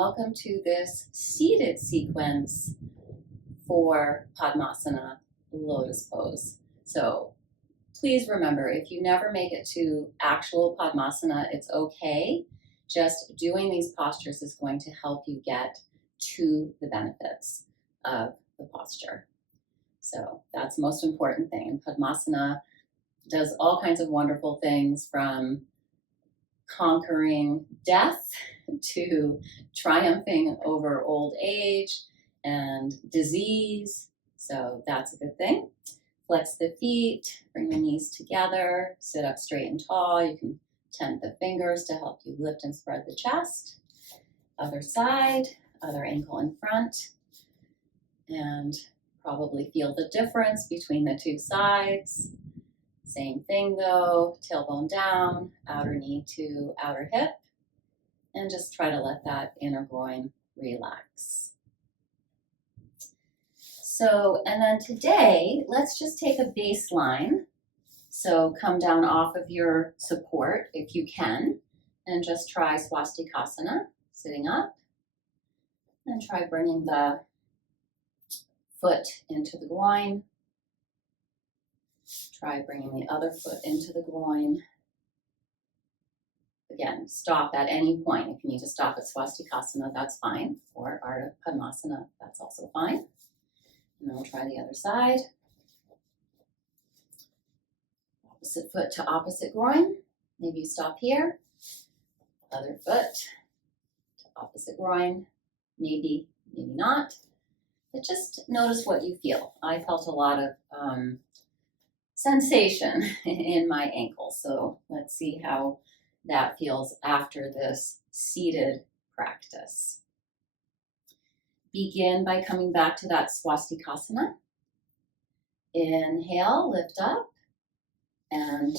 welcome to this seated sequence for Padmasana, Lotus Pose. So please remember, if you never make it to actual Padmasana, it's okay. Just doing these postures is going to help you get to the benefits of the posture. So that's the most important thing. And Padmasana does all kinds of wonderful things, from conquering death to triumphing over old age and disease. So that's a good thing. Flex the feet, bring the knees together, sit up straight and tall. You can tent the fingers to help you lift and spread the chest. Other side, other ankle in front. And probably feel the difference between the two sides. Same thing though, tailbone down, outer knee to outer hip, and just try to let that inner groin relax. So, and then today, let's just take a baseline. So come down off of your support if you can, and just try swastikasana, sitting up, and try bringing the foot into the groin. Try bringing the other foot into the groin. Again, stop at any point. If you need to stop at swastikasana, that's fine. Or Ardha Padmasana, that's also fine. And then we'll try the other side. Opposite foot to opposite groin. Maybe you stop here. Other foot to opposite groin. Maybe, maybe not. But just notice what you feel. I felt a lot of sensation in my ankle. So let's see how that feels after this seated practice. Begin by coming back to that swastikasana. Inhale, lift up, and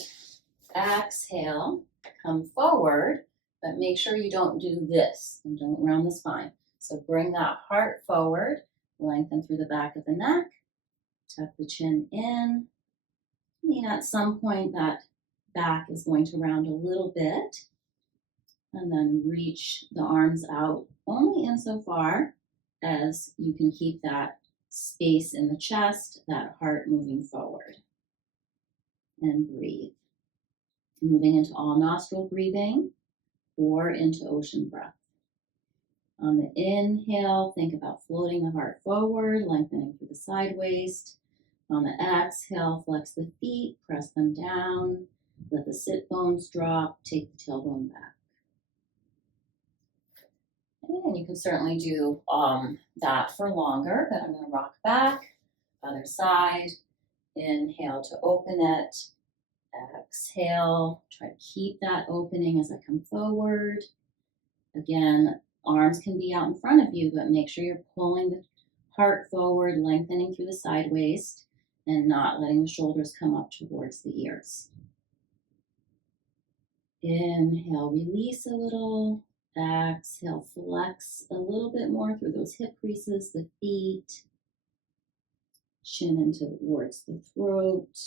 exhale, come forward, but make sure you don't do this and don't round the spine. So bring that heart forward, lengthen through the back of the neck, tuck the chin in. And at some point that back is going to round a little bit, and then reach the arms out only insofar as you can keep that space in the chest, that heart moving forward. And breathe. Moving into all nostril breathing or into ocean breath. On the inhale, think about floating the heart forward, lengthening through the side waist. On the exhale, flex the feet, press them down, let the sit bones drop, take the tailbone back. And you can certainly do that for longer, but I'm going to rock back. Other side, inhale to open it, exhale, try to keep that opening as I come forward. Again, arms can be out in front of you, but make sure you're pulling the heart forward, lengthening through the side waist, and not letting the shoulders come up towards the ears. Inhale, release a little. Exhale, flex a little bit more through those hip creases, the feet. Chin into towards the throat.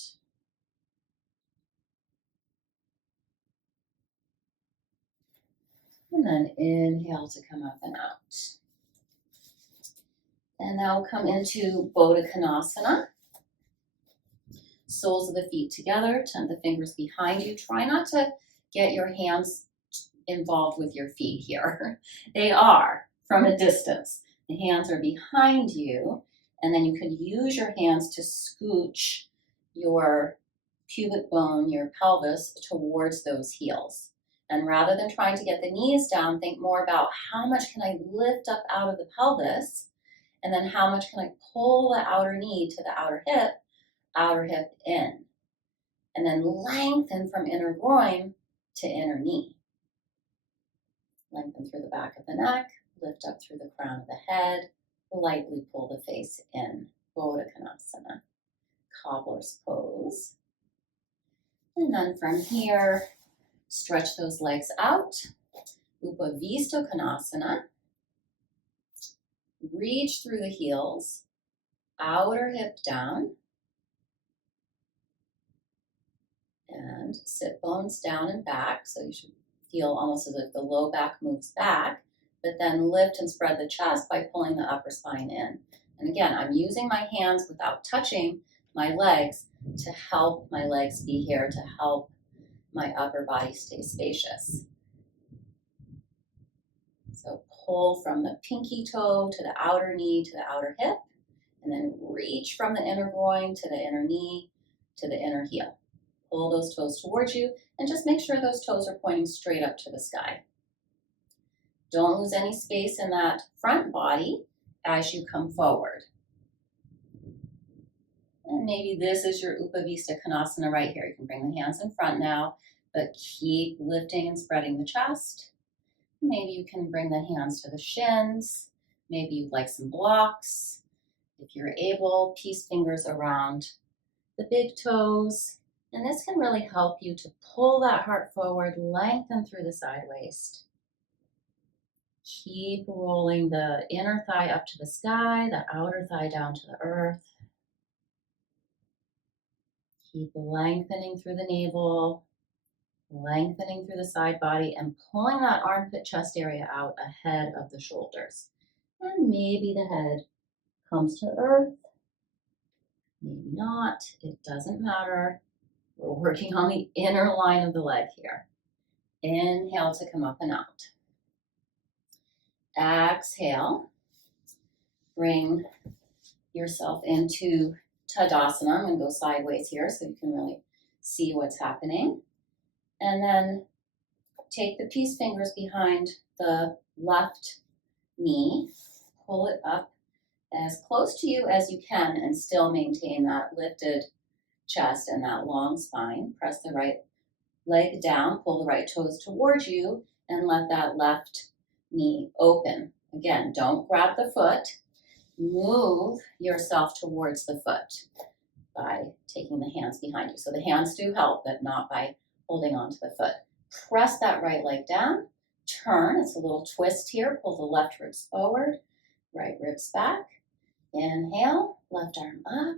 And then inhale to come up and out. And now we'll come into Baddha Konasana. Soles of the feet together, tent the fingers behind you. Try not to get your hands involved with your feet here. They are from a distance. The hands are behind you, and then you could use your hands to scooch your pubic bone, your pelvis, towards those heels. And rather than trying to get the knees down, think more about how much can I lift up out of the pelvis, and then how much can I pull the outer knee to the outer hip in. And then lengthen from inner groin to inner knee. Lengthen through the back of the neck, lift up through the crown of the head, lightly pull the face in. Baddha Konasana, cobbler's pose. And then from here, stretch those legs out. Upavista Konasana. Reach through the heels, outer hip down. And sit bones down and back. So you should feel almost as if the low back moves back, but then lift and spread the chest by pulling the upper spine in. And again, I'm using my hands without touching my legs to help my legs be here, to help my upper body stay spacious. So pull from the pinky toe to the outer knee to the outer hip, and then reach from the inner groin to the inner knee to the inner heel. Pull those toes towards you, and just make sure those toes are pointing straight up to the sky. Don't lose any space in that front body as you come forward. And maybe this is your Upavista Konasana right here. You can bring the hands in front now, but keep lifting and spreading the chest. Maybe you can bring the hands to the shins. Maybe you'd like some blocks. If you're able, peace fingers around the big toes. And this can really help you to pull that heart forward, lengthen through the side waist. Keep rolling the inner thigh up to the sky, the outer thigh down to the earth. Keep lengthening through the navel, lengthening through the side body, and pulling that armpit chest area out ahead of the shoulders. And maybe the head comes to earth, maybe not, it doesn't matter. We're working on the inner line of the leg here. Inhale to come up and out. Exhale, bring yourself into Tadasana. I'm going to go sideways here so you can really see what's happening. And then take the peace fingers behind the left knee, pull it up as close to you as you can and still maintain that lifted chest and that long spine. Press the right leg down, pull the right toes towards you, and let that left knee open. Again, don't grab the foot. Move yourself towards the foot by taking the hands behind you. So the hands do help, but not by holding onto the foot. Press that right leg down. Turn. It's a little twist here. Pull the left ribs forward, right ribs back. Inhale, left arm up.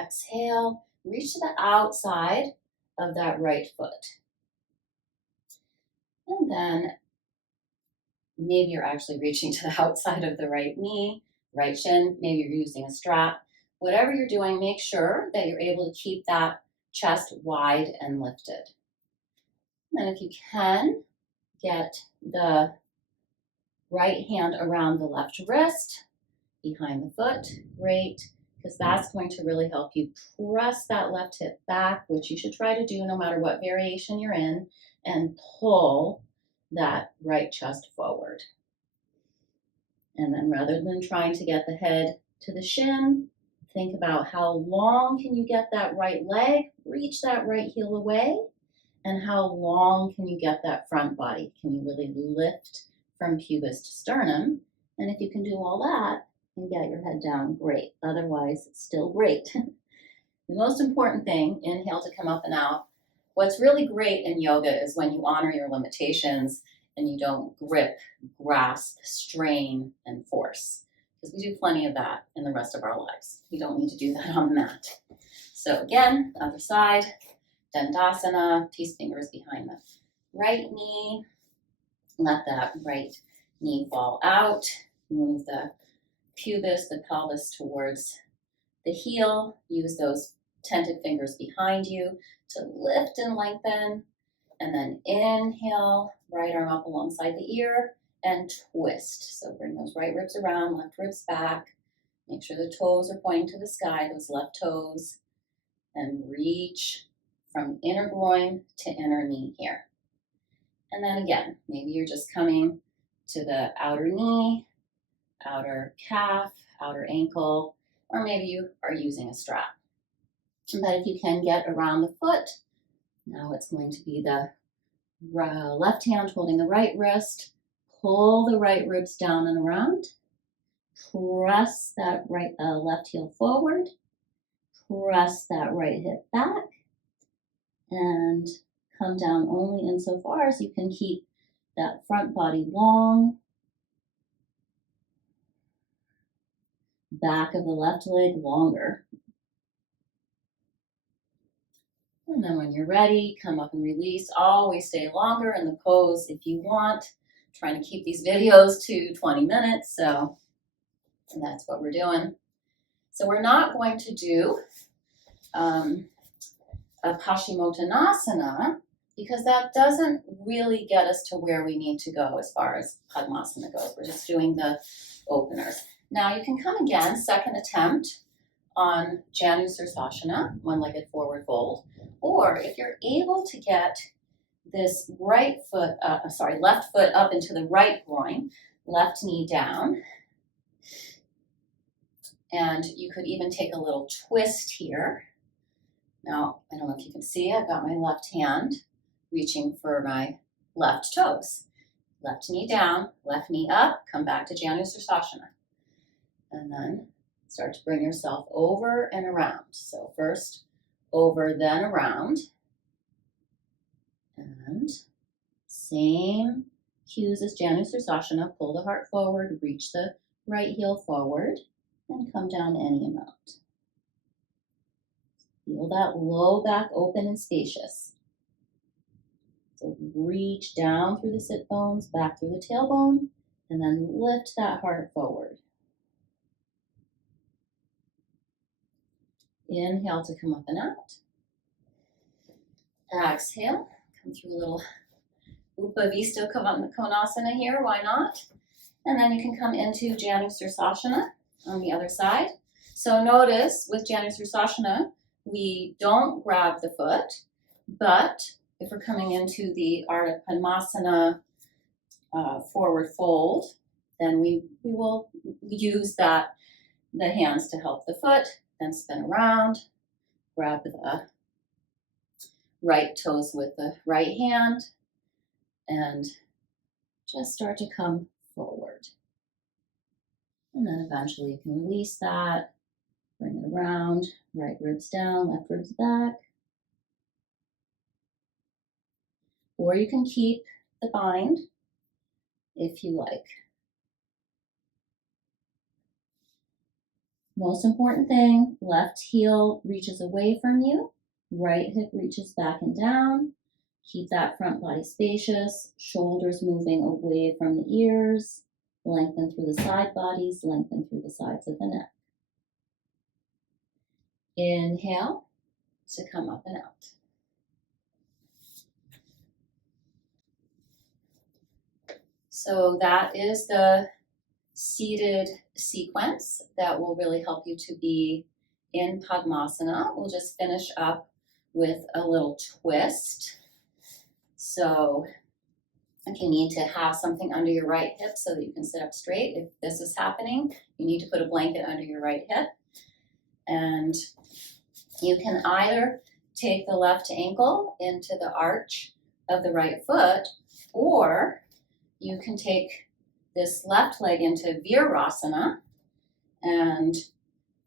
Exhale, reach to the outside of that right foot. And then maybe you're actually reaching to the outside of the right knee, right shin. Maybe you're using a strap. Whatever you're doing, make sure that you're able to keep that chest wide and lifted. And if you can, get the right hand around the left wrist, behind the foot. Great, because that's going to really help you press that left hip back, which you should try to do no matter what variation you're in, and pull that right chest forward. And then rather than trying to get the head to the shin, think about how long can you get that right leg, reach that right heel away, and how long can you get that front body? Can you really lift from pubis to sternum? And if you can do all that and get your head down, great. Otherwise, it's still great. The most important thing, inhale to come up and out. What's really great in yoga is when you honor your limitations and you don't grip, grasp, strain, and force. Because we do plenty of that in the rest of our lives. We don't need to do that on the mat. So again, other side, Dandasana, peace fingers behind the right knee. Let that right knee fall out. Move the pubis, the pelvis towards the heel. Use those tented fingers behind you to lift and lengthen. And then inhale, right arm up alongside the ear and twist. So bring those right ribs around, left ribs back. Make sure the toes are pointing to the sky, those left toes. And reach from inner groin to inner knee here. And then again, maybe you're just coming to the outer knee, outer calf, outer ankle, or maybe you are using a strap. But if you can get around the foot, now it's going to be the left hand holding the right wrist, pull the right ribs down and around, press that right left heel forward, press that right hip back, and come down only insofar as you can keep that front body long, back of the left leg longer. And then when you're ready, come up and release. Always stay longer in the pose if you want. trying to keep these videos to 20 minutes, so that's what we're doing. So we're not going to do a Paschimottanasana because that doesn't really get us to where we need to go as far as Padmasana goes. We're just doing the openers. Now you can come again, second attempt on Janu Sirsasana, one-legged forward fold, or if you're able to get this left foot up into the right groin, left knee down, and you could even take a little twist here. Now, I don't know if you can see, I've got my left hand reaching for my left toes. Left knee down, left knee up, come back to Janu Sirsasana. And then start to bring yourself over and around. So first over, then around. And same cues as Janu Sirsasana. Pull the heart forward, reach the right heel forward, and come down any amount. Feel that low back open and spacious. So reach down through the sit bones, back through the tailbone, and then lift that heart forward. Inhale to come up and out. Exhale, come through a little Upavista Konasana here, why not? And then you can come into Janu Sirsasana on the other side. So notice with Janu Sirsasana, we don't grab the foot, but if we're coming into the Ardha Padmasana forward fold, then we will use the hands to help the foot, then spin around, grab the right toes with the right hand, and just start to come forward. And then eventually you can release that, bring it around, right ribs down, left ribs back. Or you can keep the bind if you like. Most important thing, left heel reaches away from you, right hip reaches back and down. Keep that front body spacious, shoulders moving away from the ears, lengthen through the side bodies, lengthen through the sides of the neck. Inhale to come up and out. So that is the seated sequence that will really help you to be in Padmasana. We'll just finish up with a little twist. So if you need to have something under your right hip so that you can sit up straight, if this is happening, you need to put a blanket under your right hip. And you can either take the left ankle into the arch of the right foot, or you can take this left leg into Virasana and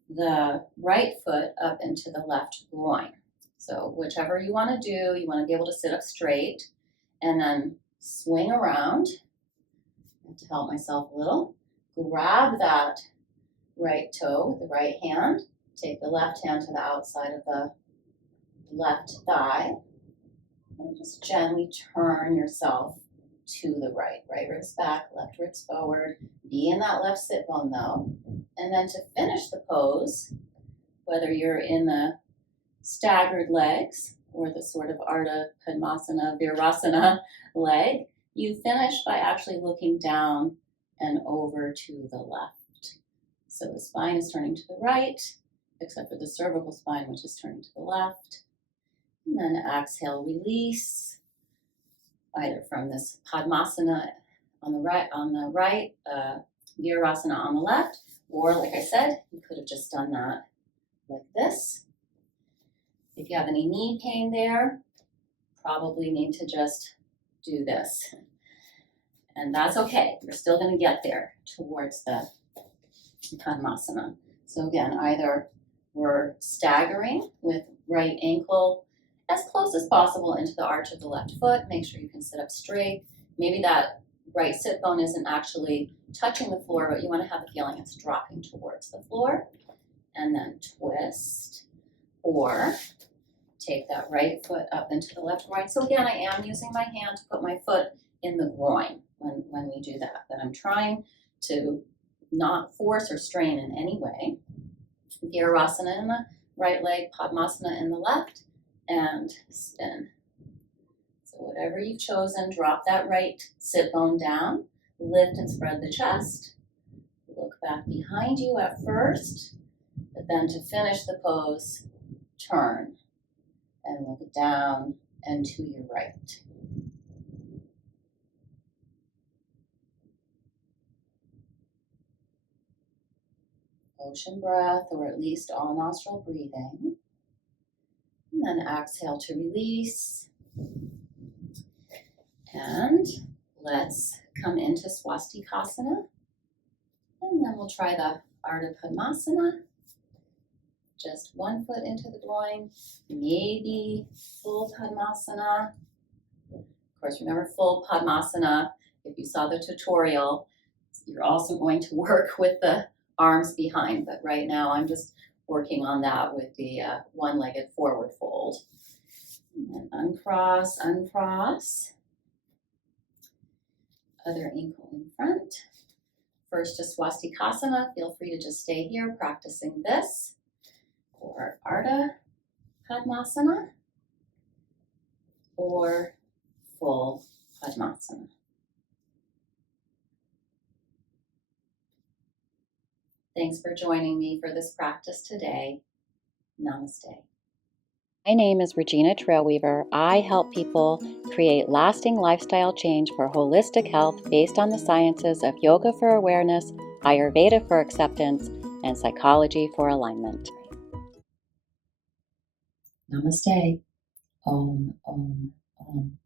the right foot up into the left groin. So whichever you want to do, you want to be able to sit up straight and then swing around. I have to help myself a little. Grab that right toe with the right hand. Take the left hand to the outside of the left thigh. And just gently turn yourself to the right. Right ribs back, left ribs forward. Be in that left sit bone though. And then to finish the pose, whether you're in the staggered legs or the sort of Ardha Padmasana, Virasana leg, you finish by actually looking down and over to the left. So the spine is turning to the right, except for the cervical spine, which is turning to the left. And then exhale, release, either from this Padmasana on the right, Virasana on the left, or like I said, you could have just done that like this. If you have any knee pain there, probably need to just do this. And that's okay. You're still going to get there towards the Padmasana. So again, either we're staggering with right ankle as close as possible into the arch of the left foot. Make sure you can sit up straight. Maybe that right sit bone isn't actually touching the floor, but you want to have the feeling it's dropping towards the floor. And then twist, or take that right foot up into the left groin. So again, I am using my hand to put my foot in the groin. when we do that I'm trying to not force or strain in any way. Virasana in the right leg, Padmasana in the left, and spin. So whatever you've chosen, drop that right sit bone down, lift and spread the chest, look back behind you at first, but then to finish the pose, turn and look down and to your right. Ocean breath, or at least all nostril breathing. And then exhale to release. And let's come into Swastikasana. And then we'll try the Ardha Padmasana. Just one foot into the groin, maybe full Padmasana. Of course, remember full Padmasana, if you saw the tutorial, you're also going to work with the arms behind, but right now I'm just working on that with the one-legged forward fold. And then uncross, uncross. Other ankle in front. First to Swastikasana. Feel free to just stay here practicing this. Or Ardha Padmasana. Or full Padmasana. Thanks for joining me for this practice today. Namaste. My name is Regina Trailweaver. I help people create lasting lifestyle change for holistic health based on the sciences of yoga for awareness, Ayurveda for acceptance, and psychology for alignment. Namaste. Om, Om, Om.